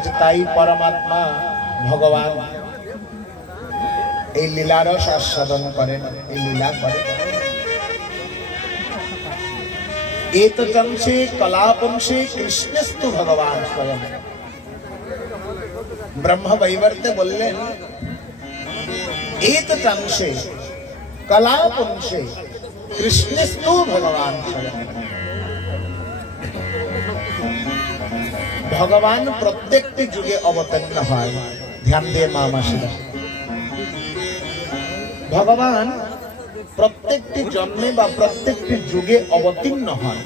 আজ তাই পরমাত্মা ভগবান এই লীলারস আস্বাদন করেন, এই লীলা করেন। एतदंशे कलापंशे कृष्णस्तु भगवान स्वयं। ब्रह्म वैवर्त बोललेन एतदंशे कलापंशे कृष्णस्तु भगवान स्वयं। भगवान प्रत्येकटी जुगे अवतीर्ण হয়। ध्यान দিয়ে মা মাসিরা, ভগবান প্রত্যেকটি জন্মে বা প্রত্যেকটি যুগে অবতীর্ণ হয়।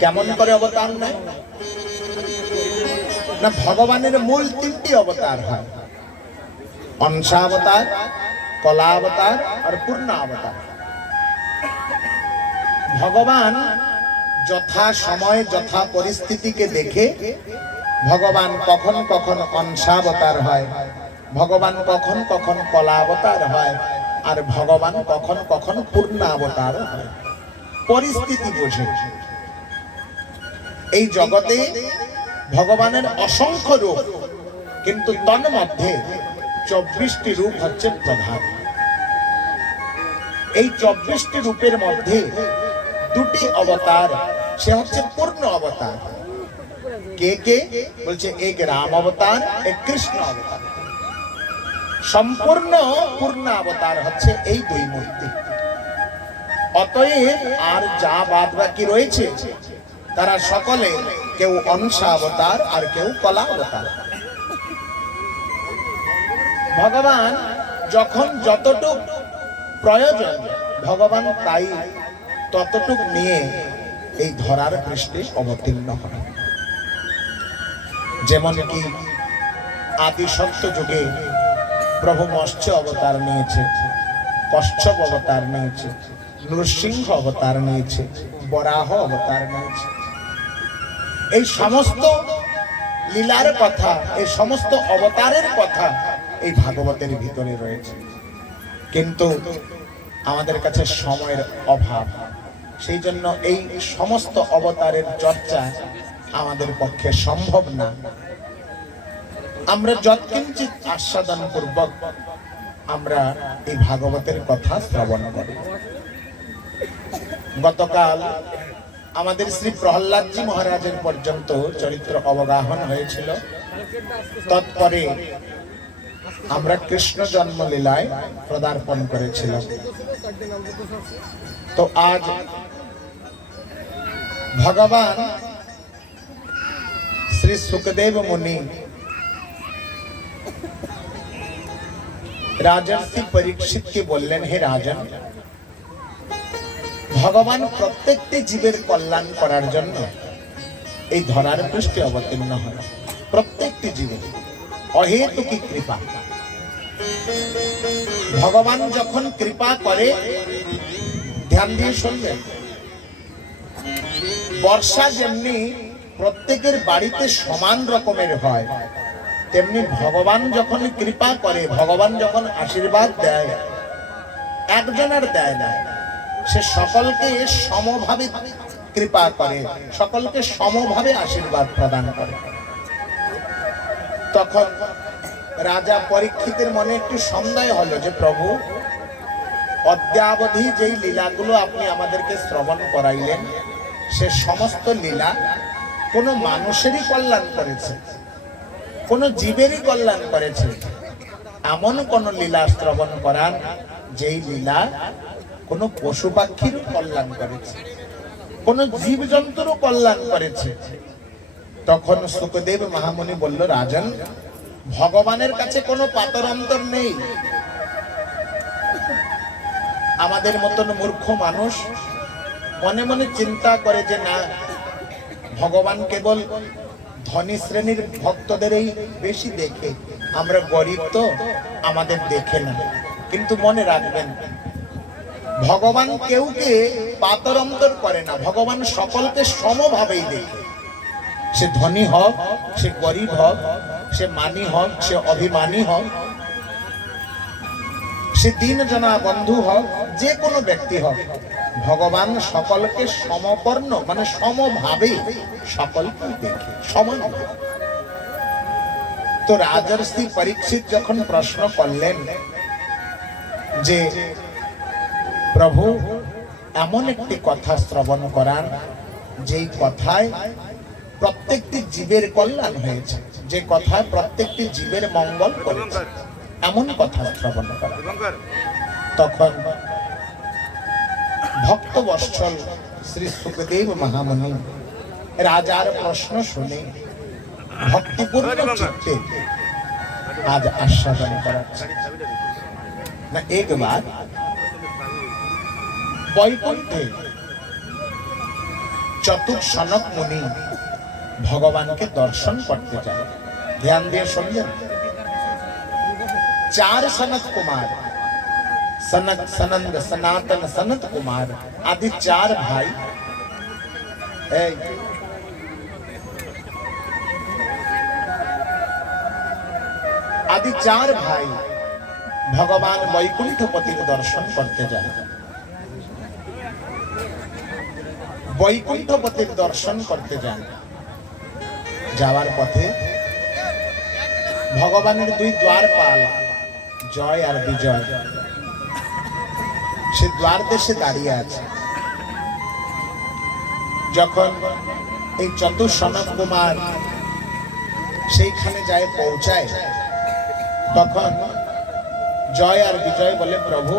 কেমন করে অবতার নেয় না, ভগবানের মূল তিনটি অবতার হয়, অংশাবতার, কলাবতার আর পূর্ণাবতার। ভগবান যথা সময় যথা পরিস্থিতিকে দেখে ভগবান কখন কখন অংশাবতার হয়, ভগবান কখন কখন কলাবতার হয়, আর ভগবান কখন কখন পূর্ণাবতার হয়। পরিস্থিতি বোঝে। এই জগতে ভগবানের অসংখ্য রূপ, কিন্তু তন্মধ্যে 24টি রূপ হচ্ছে প্রধান। এই 24টি রূপের মধ্যে দুটি অবতার, সে হচ্ছে পূর্ণ অবতার। কে কে বলছে, এক রাম অবতার, এক কৃষ্ণ অবতার। সম্পূর্ণ পূর্ণ অবতার হচ্ছে এই দুই মূর্তি। অতএব আর যা বাদ বাকি রয়েছে তারা সকলে কেউ অংশ অবতার আর কেউ কলা অবতার। ভগবান যখন যতটুক প্রয়োজন ভগবান তাই ততটুক নিয়ে এই ধরার পৃষ্ঠে অবতীর্ণ হয়। যেমন কি আদি সত্য যুগে প্রভু মৎস্য অবতার নিয়েছে, কচ্ছপ অবতার নিয়েছে, নৃসিংহ অবতার নিয়েছে, বরাহ অবতার নিয়েছে। এই সমস্ত লীলার কথা, এই সমস্ত অবতারের কথা এই ভাগবতের ভিতরে রয়েছে। কিন্তু আমাদের কাছে সময়ের অভাব, সেই জন্য এই সমস্ত অবতারের চর্চা আমাদের পক্ষে সম্ভব না। আমরা যৎকিঞ্চিৎ আস্বাদন পূর্বক আমরা এই ভাগবতের কথা শ্রবণ করি। গতকাল আমাদের শ্রী প্রহ্লাদজি মহারাজের পর্যন্ত চরিত্র অবগাহন হয়েছিল। তৎপরে আমরা কৃষ্ণ জন্মলীলায় পদার্পণ করেছিলাম। তো আজ ভগবান শ্রী সুখদেব মুনি রাজর্ষি পরীক্ষিতকে বললেন, হে রাজন, ভগবান প্রত্যেকটি জীবের কল্যাণ করার জন্য এই ধরার পৃষ্ঠে অবতীর্ণ হয়। প্রত্যেকটি জীবের অহেতুকি কৃপা। ভগবান যখন কৃপা করে, ধ্যান দিয়ে শুনবেন, বর্ষা যেমনি প্রত্যেকের বাড়িতে সমান রকমের হয়, তেমনি ভগবান যখন কৃপা করে, ভগবান যখন আশীর্বাদ দেয়, একজনের দেয় না, সে সকলকে সমভাবে কৃপা করে, সকলকে সমভাবে আশীর্বাদ প্রদান করে। তখন রাজা পরীক্ষিতের মনে একটু সন্দেহ হলো যে প্রভু, অদ্যাবধি যেই লীলাগুলো আপনি আমাদেরকে শ্রবণ করাইলেন, সে সমস্ত লীলা কোনো মানুষেরই কল্যাণ করেছে, কোন জীবেরই কল্যাণ করেছে। এমন কোন লীলা শ্রবণ করান যেই লীলা কোন পশু পাখির কল্যাণ করেছে, কোন জীব জন্তুরও কল্যাণ করেছে। তখন সুখদেব মহামুনি বলল, রাজন, ভগবানের কাছে কোনো পাতর অন্তর নেই। আমাদের মতন মূর্খ মানুষ মনে মনে চিন্তা করে যে না, ভগবান কেবল ধনী শ্রেণীর ভক্তদেরই বেশি দেখে, আমরা গরিব তো আমাদের দেখে না। কিন্তু মনে রাখবেন, ভগবান কেউকে পাতর অন্তর করে না, ভগবান সকলকে সমভাবেই দেখে। সে ধনী হোক, সে গরিব হোক, সে মানী হোক, সে অভিমানী হোক, সে দীনজনা বন্ধু হোক, যে কোনো ব্যক্তি হোক, ভগবান সকলকে সমপর্ণ মানে সমভাবে সকলকে দেখে, সমান। তো রাজর্ষি পরীক্ষিত যখন প্রশ্ন করলেন যে প্রভু এমন একটি কথা শ্রবণ করান যেই কথায় প্রত্যেকটি জীবের কল্যাণ হয়েছে, যে কথায় প্রত্যেকটি জীবের মঙ্গল করেছে, এমন কথা শ্রবণ করা। তখন ভক্তবৎসল শ্রী সুখদেব মহামুনি রাজার প্রশ্ন শুনে ভক্তিপূর্ণ চিত্তে আজ আস্বাদন করাচ্ছে না। একবার বৈকুণ্ঠে চতুর্সনক মুনি ভগবানকে দর্শন করতে যায়। ধ্যান দিয়ে শুনলেন, 4 সনত কুমার, সনক, সনন্দ, সনাতন, সনত কুমার আদি 4 ভাই আদি 4 ভাই ভগবান বৈকুণ্ঠপতির দর্শন করতে যায়। বৈকুণ্ঠপতির দর্শন করতে যান। যাওয়ার পথে ভগবানের 2 দ্বারপাল জয় আর বিজয় সে দ্বার দেশে দাঁড়িয়ে আছে। যখন এই চতুর্সনক কুমার সেইখানে যায় পৌঁছায়, তখন জয় আর বিজয় বলে, প্রভু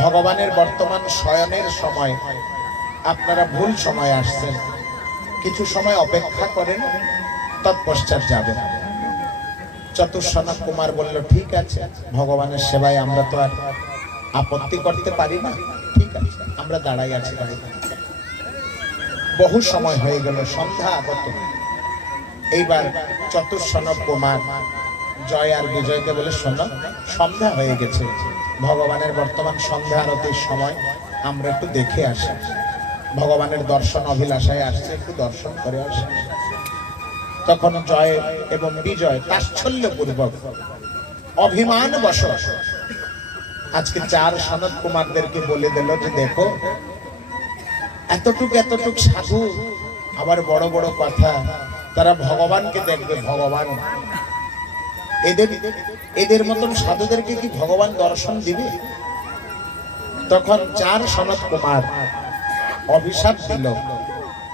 ভগবানের বর্তমান শয়নের সময়, আপনারা ভুল সময় আসছেন, কিছু সময় অপেক্ষা করেন, তৎপশ্চাৎ যাবেন। চতুর্সনক কুমার বলল, ঠিক আছে, ভগবানের সেবায় আমরা তো আর আপত্তি করতে পারি না, ঠিক আছে, আমরা দাঁড়াই আছি বাড়িতে। বহু সময় হয়ে গেল, সন্ধ্যা আগত। এইবার চতুর্সনক কুমার জয় আর বিজয়কে বলে, শোনো, সন্ধ্যা হয়ে গেছে, ভগবানের বর্তমান সন্ধ্যা আরতির সময়, আমরা একটু দেখে আসি। ভগবানের দর্শন অভিলাষায় আসছে, একটু দর্শন করে আসে। তখন জয় এবং বিজয় তাচ্ছল্যপূর্বক অভিমান বশ আজকে 4 সনত কুমারদেরকে বলে দিল যে দেখো, এতটুক সাধু, আবার বড় বড় কথা, তারা ভগবানকে দেখবে, ভগবান এদের মতন সাধুদেরকে কি ভগবান দর্শন দিবে? তখন 4 সনত কুমার অভিশাপ দিল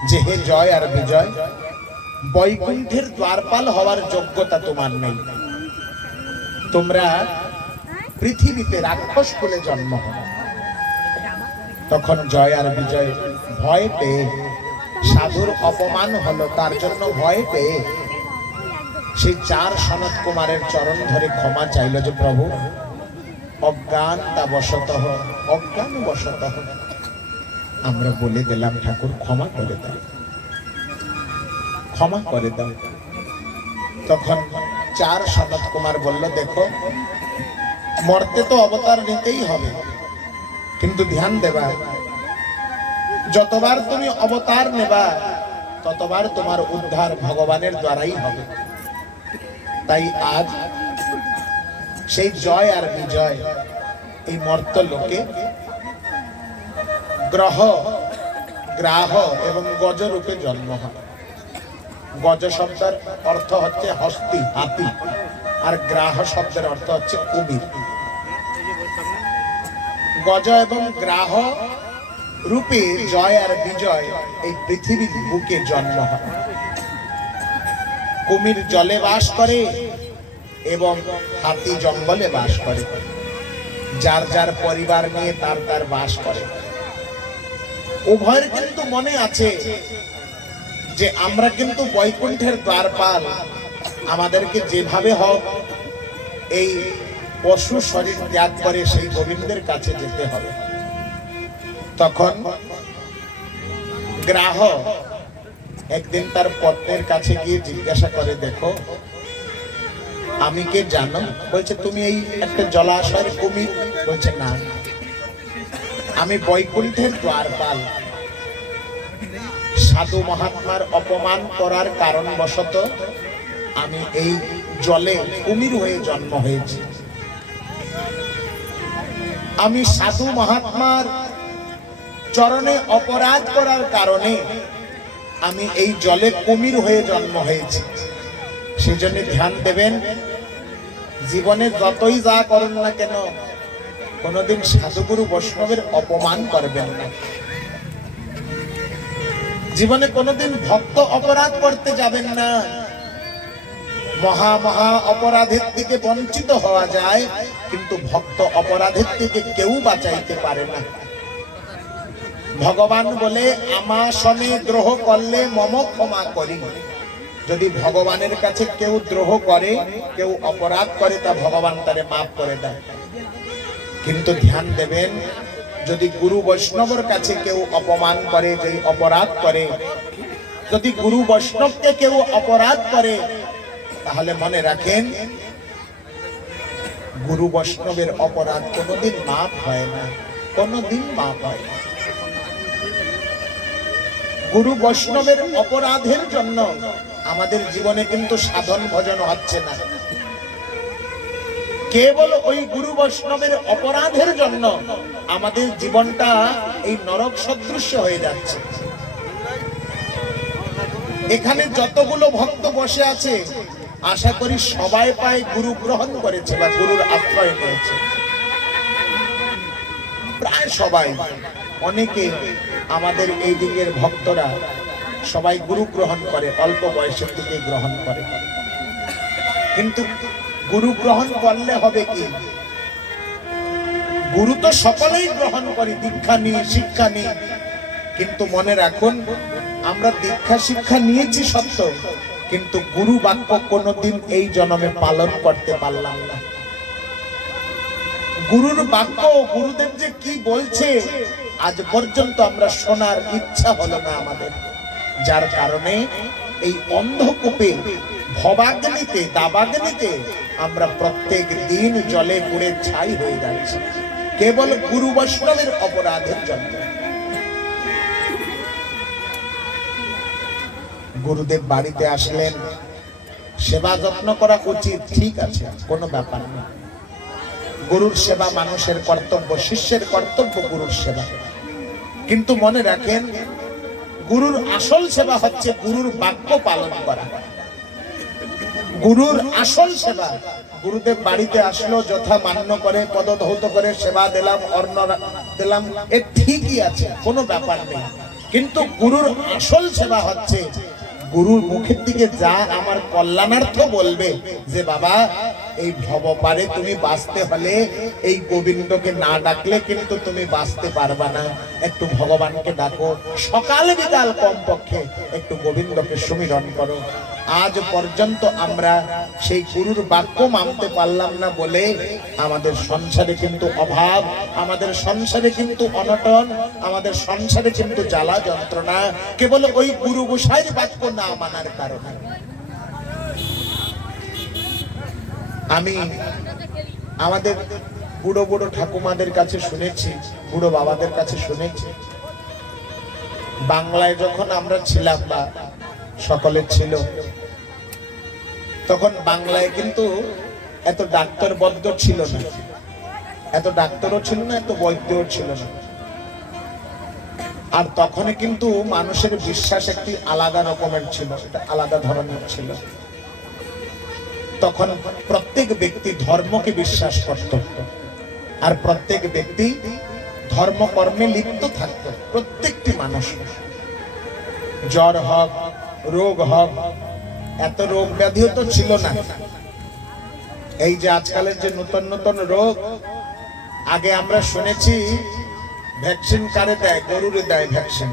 যে হে জয় আর বিজয়, বৈকুণ্ঠের দ্বারপাল হওয়ার যোগ্যতা তোমার নেই, তোমরা পৃথিবীতে রাক্ষস কুলে জন্ম হবে। তখন জয় আর বিজয় ভয় পেয়ে, সাধুর অপমান হলো তার জন্য ভয় পেয়ে, সেই 4 সনত কুমারের চরণ ধরে ক্ষমা চাইল যে প্রভু অজ্ঞানতাবশতঃ আমরা বলে দিলাম, ঠাকুর ক্ষমা করে দাও, ক্ষমা করে দাও। তখন 4 সনত কুমার বলল, দেখো, মরতে তো অবতার নিতেই হবে, কিন্তু ধ্যান দেবা, যতবার তুমি অবতার নেবা ততবার তোমার উদ্ধার ভগবানের দ্বারাই হবে। তাই আজ সেই জয় আর বিজয় এই মর্ত লোকে গ্রহ, গ্রাহ এবং গজ রূপে জন্ম হয়। গজ শব্দের অর্থ হচ্ছে হস্তি, হাতি, আর গ্রাহ শব্দের অর্থ হচ্ছে কুমির। গজ এবং গ্রাহ রূপে জয় আর বিজয় এই পৃথিবীর বুকে জন্ম হয়। কুমির জলে বাস করে এবং হাতি জঙ্গলে বাস করে, যার যার পরিবার নিয়ে তার তার বাস করে। উভয়ের কিন্তু মনে আছে যে আমরা কিন্তু বৈকুণ্ঠের দ্বারপাল, আমাদেরকে যেভাবে হোক এই পশু শরীর ত্যাগ করে সেই গোবিন্দের কাছে যেতে হবে। তখন গ্রাহ একদিন তার পত্নের কাছে গিয়ে জিজ্ঞাসা করে, দেখো, আমি কে জানো? বলছে, তুমি এই একটা জলাশয়ের কুমির। বলছে, না, আমি বৈকুণ্ঠের দ্বারপাল। সাধু মহাত্মার অপমান করার কারণবশত আমি এই জলে কুমির হয়ে জন্ম হয়েছি। আমি সাধু মহাত্মার চরণে অপরাধ করার কারণে আমি এই জলে কুমির হয়ে জন্ম হয়েছি। সেই জন্য ধ্যান দেবেন, জীবনে যতই যা করেন না কেন কোনোদিন সাধুগুরু বৈষ্ণবের অপমান করবেন না। জীবনে কোনোদিন ভক্ত অপরাধ করতে যাবেন না। মহা মহা অপরাধের থেকে বঞ্চিত হওয়া যায়, কিন্তু ভক্ত অপরাধের থেকে কেউ বাঁচাইতে পারে না। ভগবান বলে আমা সনে দ্রোহ করলে মম ক্ষমা করি। যদি ভগবানের কাছে কেউ দ্রোহ করে, কেউ অপরাধ করে, তা ভগবান তারে মাফ করে দেয়। কিন্তু ধ্যান দেবেন, যদি গুরু বৈষ্ণবের কাছে কেউ অপমান করে, যে অপরাধ করে, যদি গুরু বৈষ্ণবকে কেউ অপরাধ করে, তাহলে মনে রাখেন গুরু বৈষ্ণবের অপরাধ কোনোদিন মাফ হয় না, কোনোদিন মাফ হয় না। গুরু বৈষ্ণবের অপরাধের জন্য আমাদের জীবনে কিন্তু সাধন ভজন হচ্ছে না। কেবল ওই গুরু বৈষ্ণবের অপরাধের জন্য আমাদের জীবনটা এই নরক সদৃশ্য হয়ে যাচ্ছে। এখানে যতগুলো ভক্ত বসে আছে, আশা করি সবাই পায় গুরু গ্রহণ করেছে বা গুরুর আশ্রয় নিয়েছে, প্রায় সবাই। অনেকে আমাদের এই দিকের ভক্তরা সবাই গুরু গ্রহণ করে, অল্প বয়সের থেকে গ্রহণ করে। কিন্তু গুরু গ্রহণ করলে হবে কি? গুরু তো সকলেই গ্রহণ করে, দীক্ষা নিয়ে, শিক্ষা নিয়ে, কিন্তু মনে রাখুন আমরা দীক্ষা শিক্ষা নিয়েছি সত্য, কিন্তু গুরু বাক্য কোনোদিন এই জন্মে পালন করতে পারলাম না। গুরুর বাক্য, গুরুদেব যে কি বলছে আজ পর্যন্ত আমরা শোনার ইচ্ছা হলো না আমাদের, যার কারণে এই অন্ধকূপে ভবাগ্নিতে, দাবাগ্নিতে আমরা প্রত্যেক দিন জলে পুড়ে ছাই হয়ে যাচ্ছি, কেবল গুরু বৈষ্ণবের অপরাধের জন্য। গুরুদেব বাড়িতে আসলেন, সেবা যত্ন করা উচিত, ঠিক আছে, কোনো ব্যাপার না। গুরুর সেবা মানুষের কর্তব্য, শিষ্যের কর্তব্য গুরুর সেবা। কিন্তু মনে রাখেন, গুরুর আসল সেবা হচ্ছে গুরুর বাক্য পালন করা। গুরুর আসল সেবা। গুরুদেব বাড়িতে আসলো, যথা মান্য করে পদধৌত করে সেবা দিলাম, অন্ন দিলাম, এ ঠিকই আছে, কোনো ব্যাপার নেই। কিন্তু গুরুর আসল সেবা হচ্ছে গুরুর মুখের দিকে যা আমার কল্যাণার্থ বলবে, যে বাবা এই ভবপারে তুমি বাঁচতে হলে এই গোবিন্দকে না ডাকলে কিন্তু তুমি বাঁচতে পারবা না, একটু ভগবানকে ডাকো, সকাল বিকাল কমপক্ষে একটু গোবিন্দকে সুমিরন করো। আজ পর্যন্ত আমরা সেই গুরুর বাক্য মানতে পারলাম না বলে আমাদের সংসারে কিন্তু অভাব, আমাদের সংসারে কিন্তু অনটন, আমাদের সংসারে কিন্তু জ্বালা যন্ত্রণা, কেবল ওই গুরু গোসাইয়ের বাক্য না মানার কারণে। আমি আমাদের বুড়ো বুড়ো ঠাকুমাদের কাছে শুনেছি, বুড়ো বাবাদের কাছে শুনেছি, বাংলায় যখন আমরা ছিলাম বা সকলে ছিল, তখন বাংলায় কিন্তু এত ডাক্তার বৈদ্য ছিল না, এত ডাক্তারও ছিল না, এত বৈদ্যও ছিল না। আর তখন কিন্তু মানুষের বিশ্বাস একটি আলাদা রকমের ছিল, এটা আলাদা ধরনের ছিল। তখন প্রত্যেক ব্যক্তি ধর্মকে বিশ্বাস করত, আর প্রত্যেক ব্যক্তি ধর্মকর্মে লিপ্ত থাকত। প্রত্যেকটি মানুষ, জ্বর হোক, রোগ হোক, এত রোগ ব্যাধিও তো ছিল না। এই যে আজকালের যে নতুন নতুন রোগ, আগে আমরা শুনেছি ভ্যাকসিন কারে দেয়, গরুরে দেয় ভ্যাকসিন,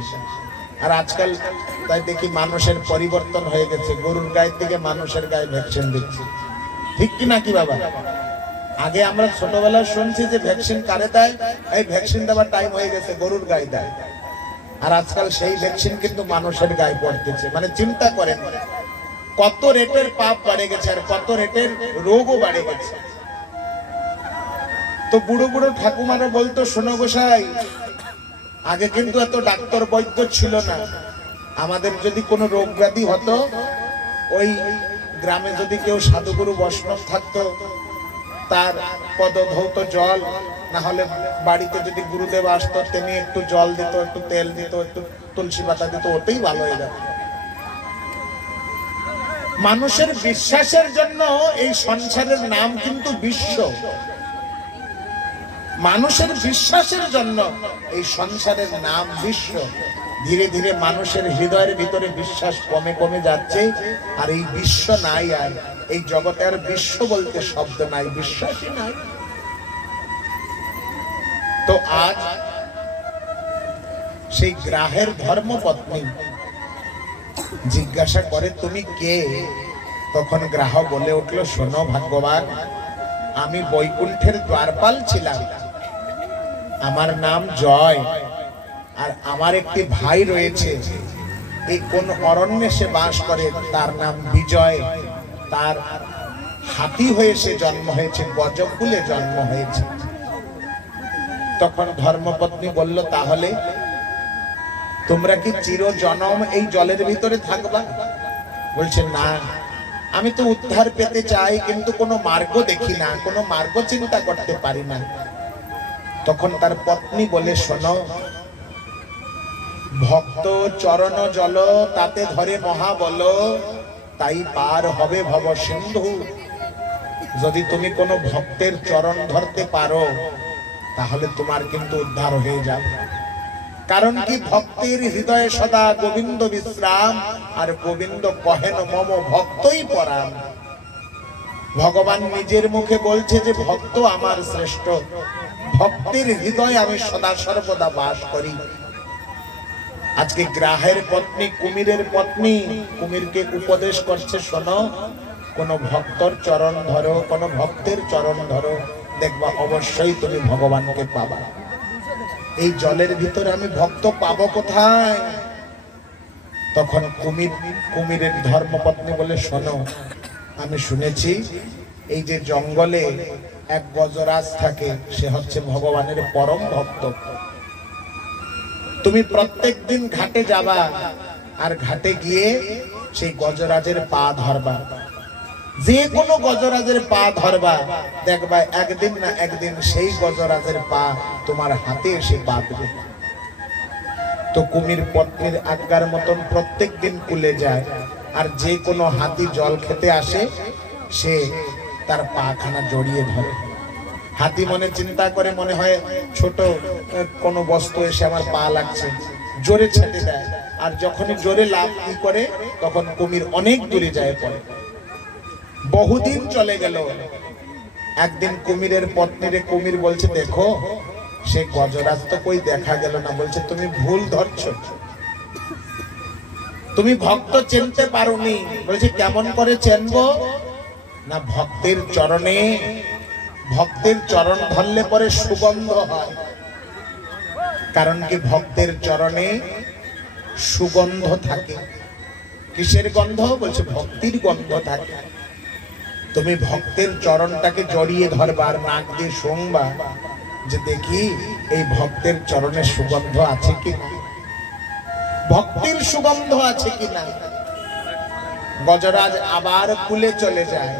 আর আজকাল তাই দেখি মানুষের পরিবর্তন হয়ে গেছে, গরুর গায়ের থেকে মানুষের গায়ে ভ্যাকসিন দিচ্ছে, ঠিক কি নাকি বাবা? আগে আমরা ছোটবেলায় শুনছি যে ভ্যাকসিন কারে দেয়, এই ভ্যাকসিন দেওয়ার টাইম হয়ে গেছে, গরুর গায়ে দেয়, আর আজকাল সেই ভ্যাকসিন কিন্তু মানুষের গায়ে পড়তেছে। মানে চিন্তা করেন কত রেটের পাপ বাড়ে গেছে, আর কত রেটের রোগও বাড়ে গেছে। তো বুড়ো বুড়ো ঠাকুমারা বলতো, শোনো গোসাই, আগে কিন্তু এত ডাক্তার বৈদ্য ছিল না, আমাদের যদি কোনো রোগ ব্যাধি হতো, ওই গ্রামে যদি কেউ সাধুগুরু বৈষ্ণব থাকতো, তার পদধৌত জল, না হলে বাড়িতে যদি গুরুদেব আসতো, তিনি একটু জল দিত, একটু তেল দিত, একটু তুলসী পাতা দিত, ওতেই ভালো হয়ে যেত। মানুষের বিশ্বাসের জন্য এই সংসারের নাম কিন্তু বিশ্ব। মানুষের বিশ্বাসের জন্য এই সংসারের নাম বিশ্ব। ধীরে ধীরে মানুষের হৃদয়ের ভিতরে বিশ্বাস কমে কমে যাচ্ছে, আর এই বিশ্ব নাই, আর এই জগতে আর বিশ্ব বলতে শব্দ নাই, বিশ্বাসই নাই। তো আজ সেই গ্রাহের ধর্মপত্নী জিজ্ঞাসা করে, তুমি কে? তখন গ্রাহ বলে উঠল, শোনো ভাগ্যবান, আমি বৈকুণ্ঠের দ্বারপাল ছিলাম, আমার নাম জয়, আর আমার একটি ভাই রয়েছে, এই কোন অরণ্যে সে বাস করে, তার নাম বিজয়, তার হাতি হয়ে সে জন্ম হয়েছে, গজকুলে জন্ম হয়েছে। তখন ধর্মপত্নী বলল, তাহলে তোমরা কি চিরজনম এই জলের ভিতরে থাকবা? বলছে, না, আমি তো উদ্ধার পেতে চাই, কিন্তু কোনো মার্গ দেখি না, কোনো মার্গ চিন্তা করতে পারি না। তখন তার পত্নী বলে, শোনো, ভক্ত চরণ জল তাতে ধরে মহাবল, তাই পার হবে ভব সিন্ধু। যদি তুমি কোনো ভক্তের চরণ ধরতে পারো, তাহলে তোমার কিন্তু উদ্ধার হয়ে যাবে। কারণ কি, ভক্তের হৃদয়ে সদা গোবিন্দ বিশ্রাম, আর গোবিন্দ কহেন মম ভক্তই পরাম। ভগবান নিজের মুখে বলছে যে ভক্ত আমার শ্রেষ্ঠ, ভক্তের হৃদয়ে আমি সদা সর্বদা বাস করি। আজকে গ্রাহের পত্নী, কুমিরের পত্নী, কুমিরকে উপদেশ করছে, শোনো, কোন ভক্তর চরণ ধরো, কোন ভক্তের চরণ ধরো, দেখবা অবশ্যই তুমি ভগবানকে পাবা। এই জলের ভিতরে আমি ভক্ত পাবো কোথায়? তখন কুমিরের ধর্মপত্নী বলে, শোনো, আমি শুনেছি এই যে জঙ্গলে এক গজরাজ থাকে, সে হচ্ছে ভগবানের পরম ভক্ত। তুমি প্রত্যেক দিন ঘাটে যাবা, আর ঘাটে গিয়ে সেই গজরাজের পা ধরবা। যে কোনো গজরাজের পা ধরবা, দেখবা একদিন না একদিন সেই গজরাজের পা তোমার হাতে এসে বাঁধবে। তো কুমির পত্নীর আজ্ঞার মতন প্রত্যেক দিন কুলে যায়, আর যে কোনো হাতি জল খেতে আসে, সে তার পাখানা জড়িয়ে ধরে। হাতি মনে চিন্তা করে, মনে হয় ছোট কোনো বস্তু এসে আমার পা লাগছে, জোরে ছেটে দেয়, আর যখনই জোরে লাফ কি করে, তখন কুমির অনেক দূরে যায় পড়ে। বহুদিন চলে গেল। একদিন কুমিরের পত্নীরে কুমির বলছে, দেখো, সে গজরাজ তো কই দেখা গেল না। বলছে, তুমি ভুল ধরছো, তুমি ভক্ত চিনতে পারোনি। বলছে, কেমন করে চিনবো? না, ভক্তের চরণে, ভক্তের চরণ ধরলে পরে সুগন্ধ হয়। কারণ কি, ভক্তের চরণে সুগন্ধ থাকে। কিসের গন্ধ? বলছে, ভক্তির গন্ধ থাকে। তুমি ভক্তের চরণটাকে জড়িয়ে ধরবার, নাক দিয়ে শুনবা যে দেখি এই ভক্তের চরণে সুগন্ধ আছে কি না, ভক্তির সুগন্ধ আছে কি না। গজরাজ আবার কুলে চলে যায়।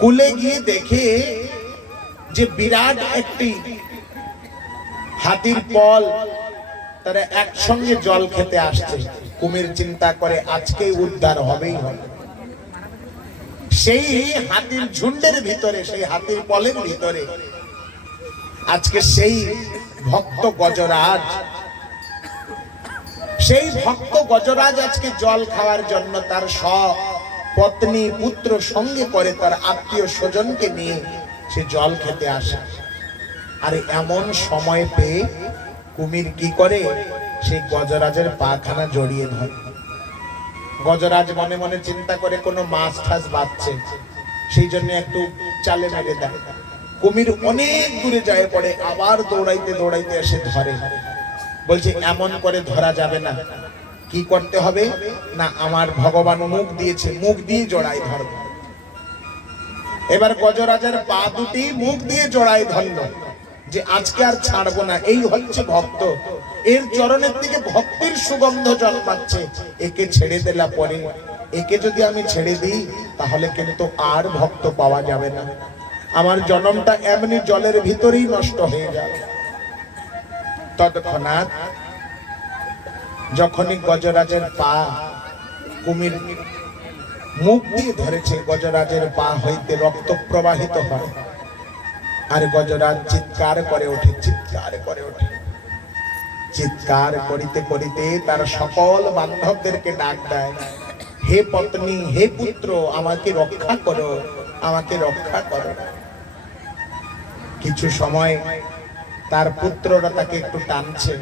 কুলে গিয়ে দেখে যে বিরাট একটি হাতির পল, তারা একসঙ্গে জল খেতে আসছে। কুমির চিন্তা করে, আজকেই উদ্ধার হবেই হবে। সেই হাতির ঝুন্ডের ভিতরে, সেই হাতির পলের ভিতরে আজকে সেই ভক্ত গজরাজ, সেই ভক্ত গজরাজ আজকে জল খাওয়ার জন্য তার পত্নী পুত্র সঙ্গে করে, তার আত্মীয় স্বজনকে নিয়ে সে জল খেতে আসে। আর এমন সময় পেয়ে কুমির কি করে, সেই গজরাজের পাখানা জড়িয়ে ধরে। গজরাজ মনে মনে চিন্তা করে, কোনো মাছ ঠাস বাঁচছে, সেই জন্য একটু চালে মেরে দেয়। কুমির অনেক দূরে যায় পড়ে, আবার দৌড়াইতে দৌড়াইতে এসে ধরে। বলছে, এমন করে ধরা যাবে না, কি করতে হবে না, আমার ভগবান মুখ দিয়েছে, মুখ দিয়ে জড়াই ধরবে। এবার গজরাজের পা দুটি মুখ দিয়ে জড়াই ধরল, যে আজকে আর ছাড়বো না, এই হচ্ছে ভক্ত, এর চরণের থেকে ভক্তির সুগন্ধ জন্মাচ্ছে, একে ছেড়ে দিলা পরে, একে যদি আমি ছেড়ে দিই তাহলে কিন্তু আর ভক্ত পাওয়া যাবে না, আমার জন্মটা এমনি জলের ভিতরেই নষ্ট হয়ে যাবে। তৎক্ষণাৎ যখনই গজরাজের পা কুমির মুখ দিয়ে ধরেছে, গজরাজের পা হইতে রক্ত প্রবাহিত হয়। আর গজরাজ চিৎকার করে ওঠে, চিৎকার করে ওঠে। চিৎকার করিতে করিতে তার সকল বান্ধবদেরকে ডাক দেয়, হে পত্নী, হে পুত্র, আমাকে রক্ষা করো, আমাকে রক্ষা করো। কিছু সময় তার পুত্ররা তাকে একটু টানছে,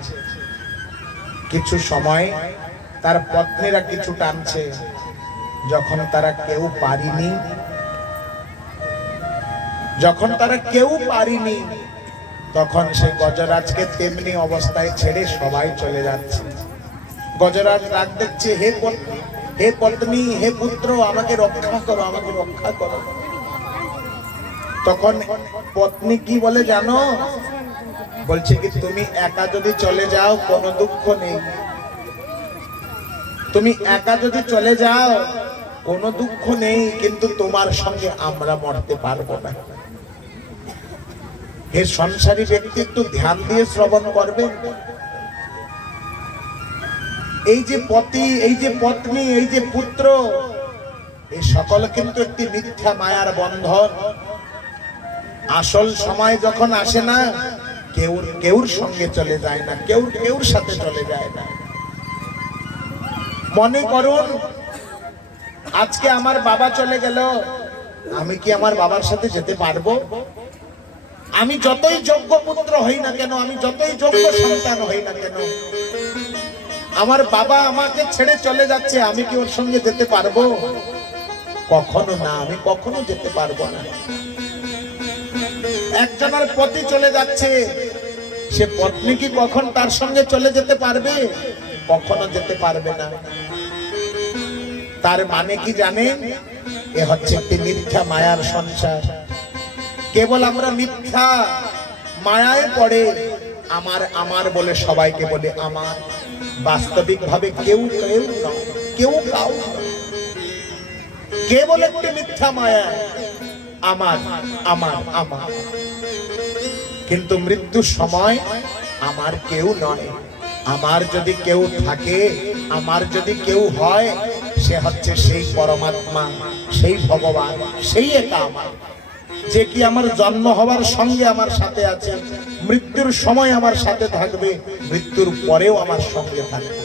কিছু সময় তার পত্নীরা কিছু টানছে। যখন তারা কেউ পারিনি, যখন তারা কেউ পারিনি, তখন সে গজরাজকে তেমনি অবস্থায় ছেড়ে সবাই চলে যাচ্ছে। গজরাজ রাগ দেখছে, হে পত্নী, হে পত্নী, হে পুত্র, আমাকে রক্ষা করো, আমাকে রক্ষা করো। তখন পত্নী কি বলে জানো? বলছে কি, তুমি একা যদি চলে যাও কোনো দুঃখ নেই, তুমি একা যদি চলে যাও কোনো দুঃখ নেই, কিন্তু তোমার সঙ্গে আমরা মরতে পারবো না। হে সংসারী ব্যক্তি, একটু ধ্যান দিয়ে শ্রবণ করবে। এই যে পতি, এই যে পত্নী, এই যে পুত্র, এই সকল কিন্তু একটি মিথ্যা মায়ার বন্ধন। আসল সময় যখন আসে না, কেউ কেউর সঙ্গে চলে যায় না, কেউ কেউর সাথে চলে যায় না। মনে করুন, আজকে আমার বাবা চলে গেল, আমি কি আমার বাবার সাথে যেতে পারবো? আমি যতই যোগ্য পুত্র হই না কেন, আমি যতই যোগ্য সন্তান হই না কেন, আমার বাবা আমাকে ছেড়ে চলে যাচ্ছে, আমি কি ওর সঙ্গে যেতে পারবো? কখনো না, আমি কখনো যেতে পারবো না। একজনের পতি চলে যাচ্ছে, সে পত্নী কি কখন তার সঙ্গে চলে যেতে পারবে? কখনো যেতে পারবে না। তার মানে কি জানেন? এ হচ্ছে একটি মিথ্যা মায়ার সংসার। কেবল আমরা মিথ্যা মায়ায় পড়ে আমার আমার বলে সবাইকে বলে আমার, বাস্তবিক ভাবে কেউ কেউ নয়, কেউ কাউ নয়। কেবল একটি মিথ্যা মায়া, আমার আমার আমার। কিন্তু মৃত্যুর সময় আমার কেউ নয়। আমার যদি কেউ থাকে, আমার যদি কেউ হয়, সে হচ্ছে সেই পরমাত্মা, সেই ভগবান, সেই একা আমার, যে কি আমার জন্ম হওয়ার সঙ্গে আমার সাথে আছে, মৃত্যুর সময় আমার সাথে থাকবে, মৃত্যুর পরেও আমার সঙ্গে থাকবে।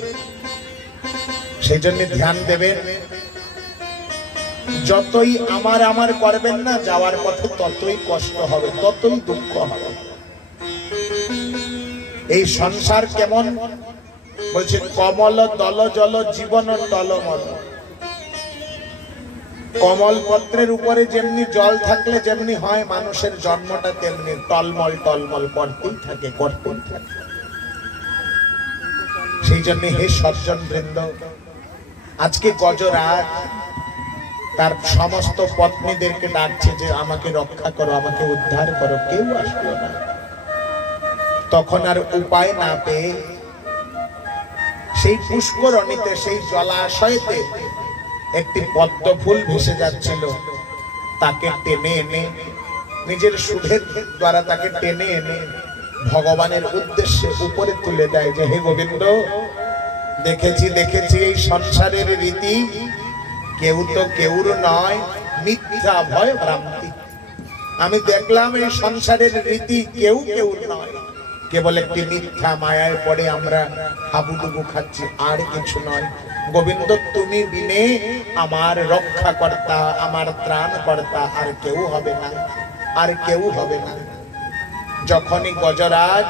সেই জন্য ধ্যান দেবেন, যতই আমার আমার করবেন না, যাওয়ার পথে ততই কষ্ট হবে, ততই দুঃখ হবে। এই সংসার কেমন বলছে, কমল দল জল জীবন টলমল। কমল পত্রের উপরে যেমনি জল থাকলে যেমনি হয়, মানুষের জন্মটা তেমনি টলমল টলমল করতেই থাকে, করতেই থাকে। সেই জন্য হে সজ্জন বৃন্দ, আজকে গজরাজ তার সমস্ত পত্নীদেরকে ডাকছে যে আমাকে রক্ষা করো, আমাকে উদ্ধার করো। কেউ আসলো না। তখন আর উপায় না পেয়ে সেই পুষ্করণীতে, সেই জলাশয়েতে একটি পদ্ম ফুল ভেসে যাচ্ছিল, তাকে টেনে এনে, নিজের সুধের দ্বারা তাকে টেনে এনে ভগবানের উদ্দেশ্যে উপরে তুলে দেয় যে, হে গোবিন্দ, দেখেছি দেখেছি এই সংসারের রীতি, কেউ তো কেউর নয়, মিথ্যা ভয় ভ্রান্তি। আমি দেখলাম এই সংসারের রীতি কেউ কেউর নয়, কেবল একটি মিথ্যা মায়ায় পড়ে আমরা হাবুডুবু খাচ্ছি, আর কিছু নয়। গোবিন্দ, তুমি বিনে আমার রক্ষা কর্তা, আমার ত্রাণ কর্তা আর কেউ হবে না, আর কেউ হবে না। যখনই গজরাজ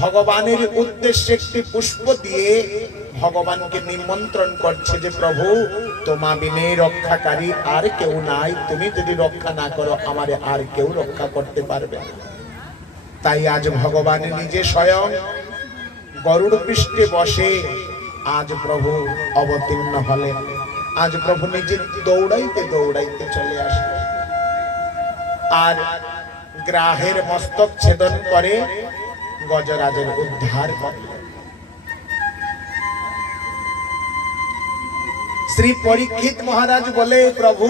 ভগবানের উদ্দেশ্যে একটি পুষ্প দিয়ে ভগবানকে নিমন্ত্রণ করছে যে, প্রভু, তোমা বিনে রক্ষাকারী আর কেউ নাই, তুমি যদি রক্ষা না করো আমারে আর কেউ রক্ষা করতে পারবে না। তাই আজ ভগবান নিজে স্বয়ং গরুড় পৃষ্ঠে বসে আজ প্রভু অবতীর্ণ হলেন। আজ প্রভু নিজে দৌড়াইতে দৌড়াইতে চলে আসলেন আর গ্রাহের মস্তক ছেদন করে গজরাজের উদ্ধার করলেন। শ্রী পরীক্ষিত মহারাজ বলে, প্রভু,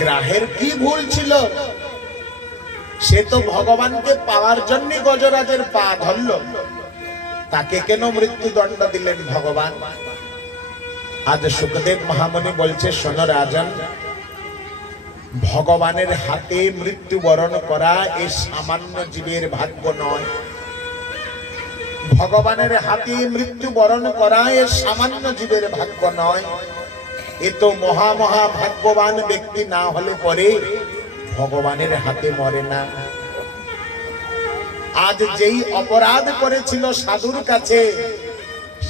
গ্রাহের কি ভুল ছিল? সে তো ভগবানকে পাওয়ার জন্য গজরাজের পা ধরল, তাকে কেন মৃত্যুদণ্ড দিলেন ভগবান? আজ সুখদেব মহামুনি বলছে, শোনো রাজন, ভগবানের হাতে মৃত্যুবরণ করা এই সামান্য জীবের ভাগ্য নয়। ভগবানের হাতে মৃত্যুবরণ করা এই সামান্য জীবের ভাগ্য নয়। এ তো মহা মহা ভাগ্যবান ব্যক্তি না হলে পরে ভগবানের হাতে মরে না। আজ যেই অপরাধ করেছিল সাধুর কাছে,